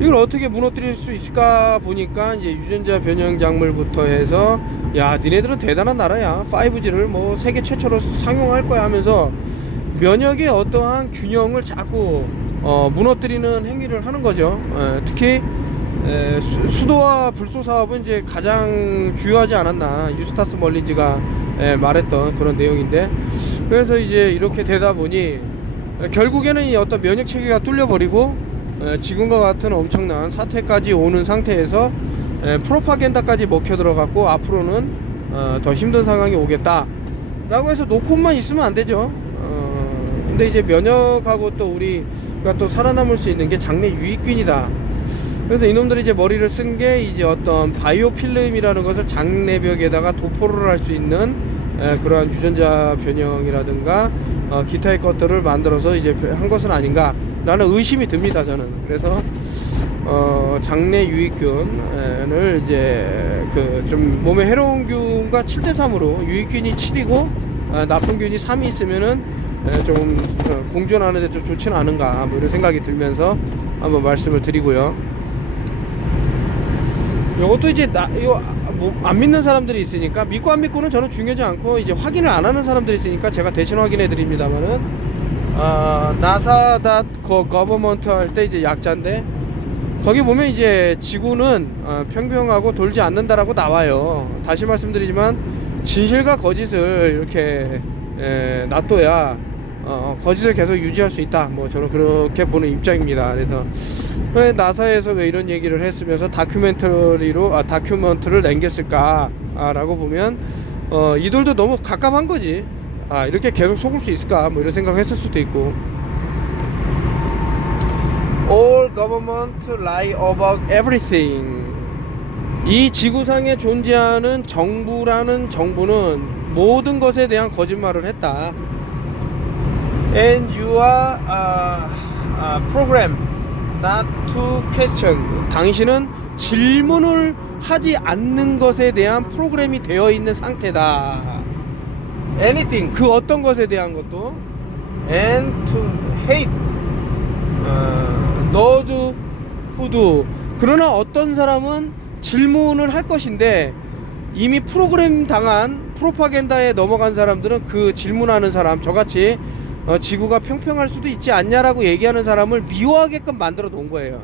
이걸 어떻게 무너뜨릴 수 있을까 보니까 이제 유전자 변형 작물부터 해서 야 니네들은 대단한 나라야. 5G를 뭐 세계 최초로 상용할 거야 하면서 면역의 어떠한 균형을 자꾸 무너뜨리는 행위를 하는 거죠. 특히 수도와 불소 사업은 이제 가장 주요하지 않았나 유스타스 멀린즈가 말했던 그런 내용인데 그래서 이제 이렇게 되다 보니 결국에는 이 어떤 면역 체계가 뚫려버리고 지금과 같은 엄청난 사태까지 오는 상태에서 프로파간다까지 먹혀 들어갔고 앞으로는 더 힘든 상황이 오겠다 라고 해서 놓고만 있으면 안 되죠. 근데 이제 면역하고 또 우리가 또 살아남을 수 있는 게 장내 유익균이다. 그래서 이놈들이 이제 머리를 쓴 게 이제 어떤 바이오 필름이라는 것을 장내벽에다가 도포를 할 수 있는 그러한 유전자 변형이라든가 기타의 것들을 만들어서 이제 한 것은 아닌가 라는 의심이 듭니다. 저는. 그래서 장내 유익균을 이제 그 좀 몸에 해로운 균과 7대3으로 유익균이 7이고 나쁜 균이 3이 있으면은 좀 공존하는데 좀 좋지는 않은가 뭐 이런 생각이 들면서 한번 말씀을 드리고요. 이것도 이제 안 믿는 사람들이 있으니까 믿고 안 믿고는 저는 중요하지 않고 이제 확인을 안 하는 사람들이 있으니까 제가 대신 확인해 드립니다만은 NASA.government 할 때 이제 약자인데 거기 보면 이제 지구는 평평하고 돌지 않는다라고 나와요. 다시 말씀드리지만 진실과 거짓을 이렇게 놔둬야 거짓을 계속 유지할 수 있다. 뭐 저는 그렇게 보는 입장입니다. 그래서 왜 나사에서 왜 이런 얘기를 했으면서 다큐멘터리를 남겼을까라고 보면 이들도 너무 갑갑한 거지. 이렇게 계속 속을 수 있을까? 뭐 이런 생각했을 수도 있고. All government lie about everything. 이 지구상에 존재하는 정부라는 정부는 모든 것에 대한 거짓말을 했다. And you are programmed not to question. 당신은 질문을 하지 않는 것에 대한 프로그램이 되어 있는 상태다. Anything, 그 어떤 것에 대한 것도. And to hate those who do. 그러나 어떤 사람은 질문을 할 것인데 이미 프로그램 당한 프로파간다에 넘어간 사람들은 그 질문하는 사람, 저같이 지구가 평평할 수도 있지 않냐라고 얘기하는 사람을 미워하게끔 만들어 놓은 거예요.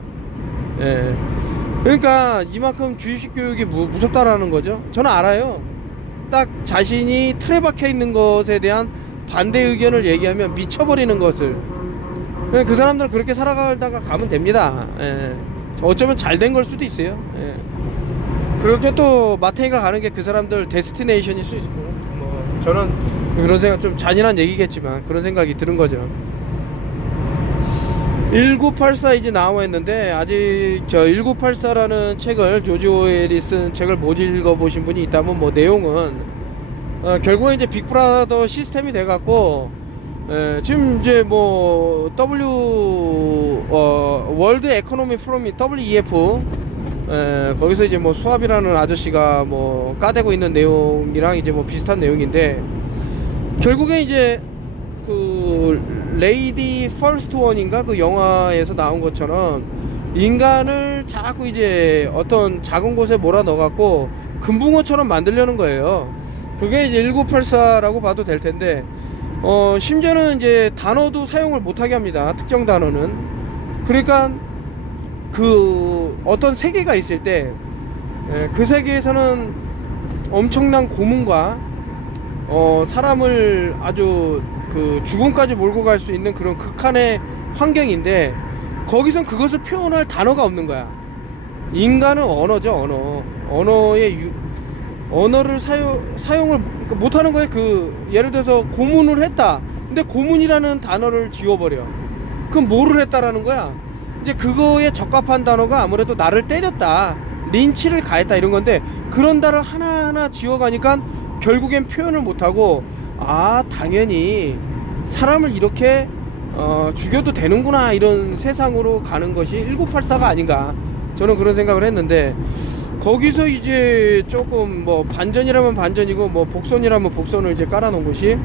그러니까 이만큼 주입식 교육이 무섭다라는 거죠. 저는 알아요. 딱 자신이 틀에 박혀 있는 것에 대한 반대 의견을 얘기하면 미쳐버리는 것을. 그 사람들은 그렇게 살아가다가 가면 됩니다. 예. 어쩌면 잘 된 걸 수도 있어요. 예. 그렇게 또 마탱이가 가는 게 그 사람들 데스티네이션일 수 있고, 뭐 저는 그런 생각, 좀 잔인한 얘기겠지만 그런 생각이 드는 거죠. 1984 이제 나와 있는데, 아직 저 1984라는 책을, 조지 오웰이 쓴 책을 못 읽어보신 분이 있다면, 뭐 내용은 결국에 이제 빅브라더 시스템이 돼갖고, 지금 이제 뭐 월드 에코노미 포럼이 WEF, 거기서 이제 뭐 수압이라는 아저씨가 뭐 까대고 있는 내용이랑 이제 뭐 비슷한 내용인데, 결국에 이제 그 레이디 퍼스트 원인가 그 영화에서 나온 것처럼 인간을 자꾸 이제 어떤 작은 곳에 몰아 넣어갖고 금붕어처럼 만들려는 거예요. 그게 이제 1984라고 봐도 될 텐데, 심지어는 이제 단어도 사용을 못하게 합니다. 특정 단어는. 그러니까 그 어떤 세계가 있을 때 그 세계에서는 엄청난 고문과 사람을 아주 그 죽음까지 몰고 갈 수 있는 그런 극한의 환경인데, 거기선 그것을 표현할 단어가 없는 거야. 인간은 언어죠. 언어를 사용을 못하는 거예요. 그 예를 들어서 고문을 했다. 근데 고문이라는 단어를 지워버려. 그럼 뭐를 했다라는 거야? 이제 그거에 적합한 단어가 아무래도 나를 때렸다, 린치를 가했다, 이런 건데, 그런 단어를 하나하나 지워가니까 결국엔 표현을 못하고, 아 당연히 사람을 이렇게 죽여도 되는구나, 이런 세상으로 가는 것이 1984가 아닌가, 저는 그런 생각을 했는데, 거기서 이제 조금 뭐 반전이라면 반전이고 뭐 복선이라면 복선을 이제 깔아놓은 것이,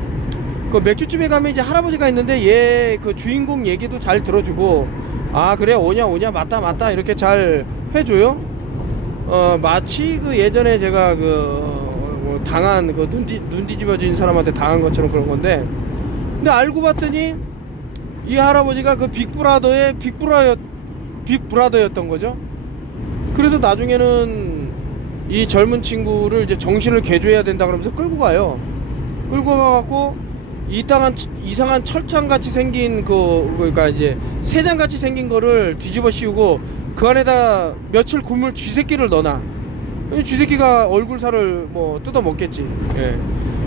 그 맥주집에 가면 이제 할아버지가 있는데, 얘 그 주인공 얘기도 잘 들어주고, 아 그래 오냐 맞다 이렇게 잘 해줘요. 마치 그 예전에 제가 그 당한 그 눈 뒤집어진 사람한테 당한 것처럼 그런 건데, 근데 알고 봤더니 이 할아버지가 그 빅브라더였던 거죠. 그래서 나중에는 이 젊은 친구를 이제 정신을 개조해야 된다 그러면서 끌고 가갖고 이상한 철창같이 생긴 그러니까 이제 새장같이 생긴 거를 뒤집어 씌우고 그 안에다 며칠 굶을 쥐새끼를 넣어놔. 쥐새끼가 얼굴살을 뭐 뜯어 먹겠지. 예.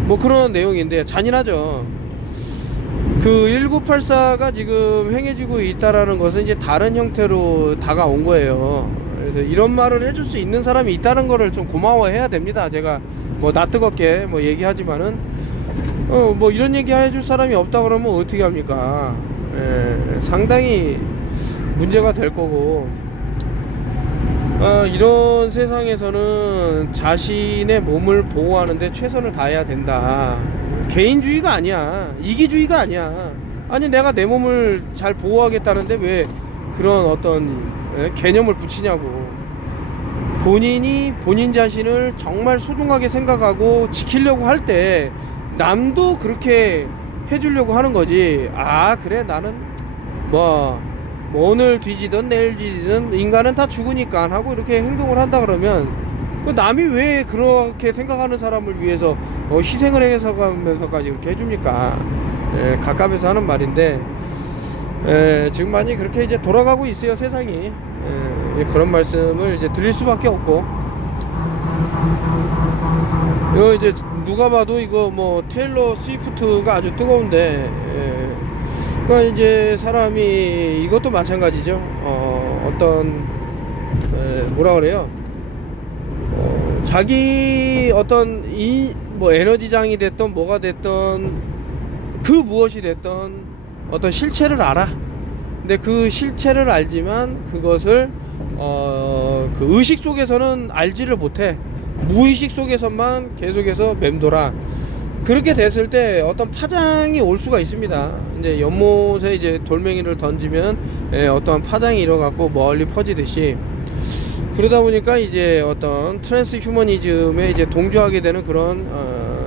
뭐 그런 내용인데 잔인하죠. 그 1984가 지금 행해지고 있다라는 것은 이제 다른 형태로 다가온 거예요. 그래서 이런 말을 해줄 수 있는 사람이 있다는 거를 좀 고마워해야 됩니다. 제가 뭐 낯뜨겁게 뭐 얘기하지만은 뭐 이런 얘기 해줄 사람이 없다 그러면 어떻게 합니까? 상당히 문제가 될 거고, 이런 세상에서는 자신의 몸을 보호하는데 최선을 다해야 된다. 개인주의가 아니야, 이기주의가 아니야. 아니 내가 내 몸을 잘 보호하겠다는데 왜 그런 어떤 개념을 붙이냐고. 본인이 본인 자신을 정말 소중하게 생각하고 지키려고 할 때 남도 그렇게 해주려고 하는 거지. 아 그래 나는 뭐 오늘 뒤지든 내일 뒤지든 인간은 다 죽으니까 하고 이렇게 행동을 한다 그러면, 그 남이 왜 그렇게 생각하는 사람을 위해서 희생을 해서가면서까지 그렇게 해줍니까? 갑갑해서 하는 말인데, 지금 많이 그렇게 이제 돌아가고 있어요 세상이. 그런 말씀을 이제 드릴 수밖에 없고, 이거 이제 누가 봐도 이거 뭐 테일러 스위프트가 아주 뜨거운데, 그러니까 이제 사람이 이것도 마찬가지죠. 어떤 뭐라 그래요? 자기 어떤 뭐 에너지장이 됐던 뭐가 됐던 그 무엇이 됐던 어떤 실체를 알아. 근데 그 실체를 알지만 그것을 그 의식 속에서는 알지를 못해. 무의식 속에서만 계속해서 맴돌아. 그렇게 됐을 때 어떤 파장이 올 수가 있습니다. 이제 연못에 이제 돌멩이를 던지면 어떤 파장이 일어갖고 멀리 퍼지듯이, 그러다 보니까 이제 어떤 트랜스 휴머니즘에 이제 동조하게 되는 그런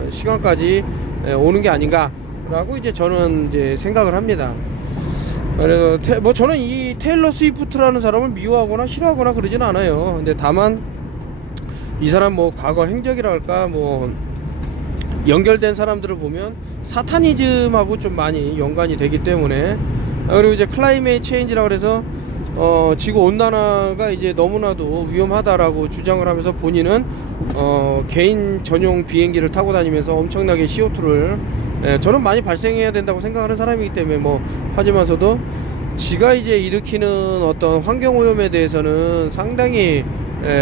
시간까지 오는 게 아닌가라고 이제 저는 이제 생각을 합니다. 그래서 뭐 저는 이 테일러 스위프트라는 사람을 미워하거나 싫어하거나 그러진 않아요. 근데 다만 이 사람 뭐 과거 행적이라 할까 뭐 연결된 사람들을 보면 사타니즘하고 좀 많이 연관이 되기 때문에, 그리고 이제 클라이메이트 체인지라 그래서 지구 온난화가 이제 너무나도 위험하다라고 주장을 하면서 본인은 개인 전용 비행기를 타고 다니면서 엄청나게 CO2를 저는 많이 발생해야 된다고 생각하는 사람이기 때문에 뭐 하지만서도 지가 이제 일으키는 어떤 환경 오염에 대해서는 상당히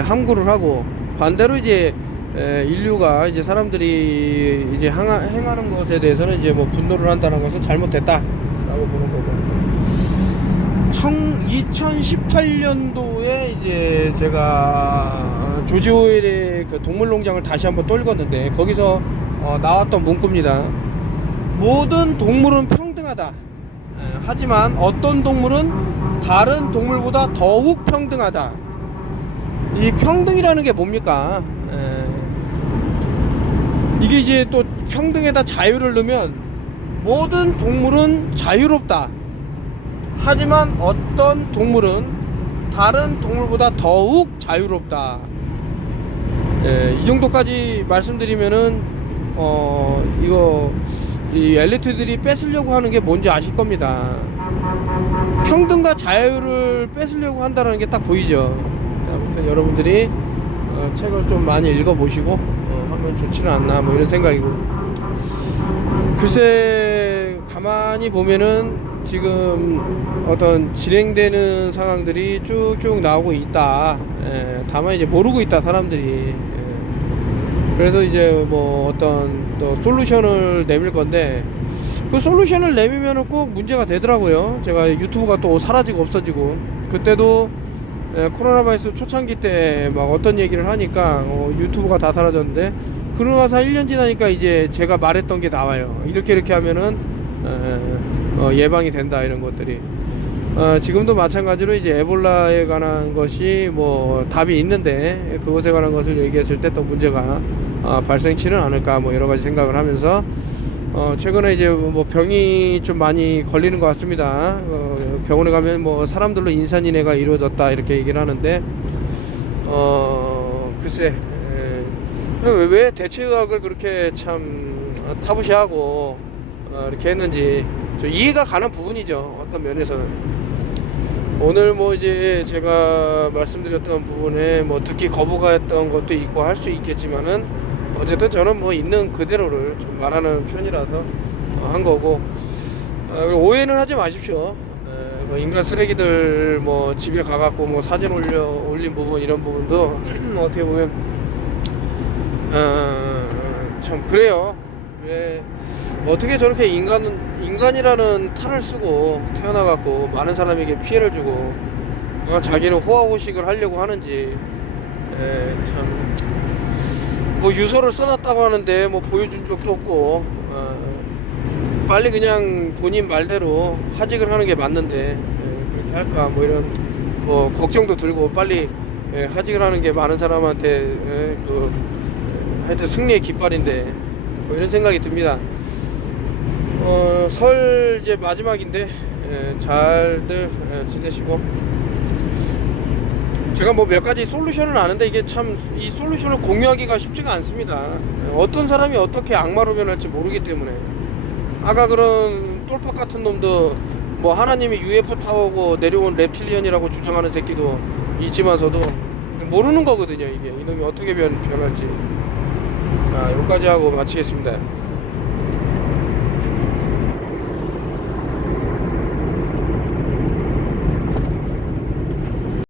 함구를 하고, 반대로 이제 인류가 이제 사람들이 이제 행하는 것에 대해서는 이제 뭐 분노를 한다는 것은 잘못됐다라고 보는 거고. 2018년도에 이제 제가 조지 오웰의 그 동물농장을 다시 한번 또 읽었는데, 거기서 나왔던 문구입니다. 모든 동물은 평등하다. 하지만 어떤 동물은 다른 동물보다 더욱 평등하다. 이 평등이라는 게 뭡니까? 이게 이제 또 평등에다 자유를 넣으면 모든 동물은 자유롭다. 하지만 어떤 동물은 다른 동물보다 더욱 자유롭다. 이 정도까지 말씀드리면은 이거 이 엘리트들이 뺏으려고 하는 게 뭔지 아실 겁니다. 평등과 자유를 뺏으려고 한다는 게 딱 보이죠. 아무튼 여러분들이 책을 좀 많이 읽어보시고 하면 좋지는 않나 뭐 이런 생각이고. 글쎄 가만히 보면은 지금 어떤 진행되는 상황들이 쭉쭉 나오고 있다. 다만 이제 모르고 있다 사람들이. 그래서 이제 뭐 어떤 또 솔루션을 내밀 건데, 그 솔루션을 내밀면은 꼭 문제가 되더라고요. 제가 유튜브가 또 사라지고 없어지고, 그때도 코로나 바이러스 초창기 때 막 어떤 얘기를 하니까 유튜브가 다 사라졌는데, 그러고 나서 1년 지나니까 이제 제가 말했던 게 나와요. 이렇게 하면은 예방이 된다, 이런 것들이. 지금도 마찬가지로 이제 에볼라에 관한 것이 뭐 답이 있는데, 그것에 관한 것을 얘기했을 때 또 문제가 발생치는 않을까 뭐 여러 가지 생각을 하면서 최근에 이제 뭐 병이 좀 많이 걸리는 것 같습니다. 병원에 가면 뭐 사람들로 인산인해가 이루어졌다 이렇게 얘기를 하는데, 글쎄 왜 대체의학을 그렇게 참 타부시하고 이렇게 했는지 좀 이해가 가는 부분이죠, 어떤 면에서는. 오늘 뭐 이제 제가 말씀드렸던 부분에 뭐 듣기 거부가 했던 것도 있고 할 수 있겠지만은, 어쨌든 저는 뭐 있는 그대로를 좀 말하는 편이라서 한 거고, 오해는 하지 마십시오. 뭐 인간 쓰레기들 뭐 집에 가갖고 뭐 사진 올린 부분, 이런 부분도 어떻게 보면 참 그래요. 왜 어떻게 저렇게 인간이라는 탈을 쓰고 태어나갖고 많은 사람에게 피해를 주고 자기는 호화호식을 하려고 하는지. 참 뭐 유서를 써놨다고 하는데 뭐 보여준 적도 없고, 빨리 그냥 본인 말대로 하직을 하는 게 맞는데 그렇게 할까 뭐 이런 뭐 걱정도 들고, 빨리 하직을 하는 게 많은 사람한테 하여튼 승리의 깃발인데 뭐 이런 생각이 듭니다. 설 이제 마지막인데 잘들 지내시고, 제가 뭐 몇 가지 솔루션을 아는데 이게 참 이 솔루션을 공유하기가 쉽지가 않습니다. 어떤 사람이 어떻게 악마로 변할지 모르기 때문에. 아까 그런 똘팍 같은 놈도 뭐 하나님이 UFO 타고 내려온 reptilian이라고 주장하는 새끼도 있지만서도 모르는 거거든요. 이게 이놈이 어떻게 변할지. 자, 여기까지 하고 마치겠습니다.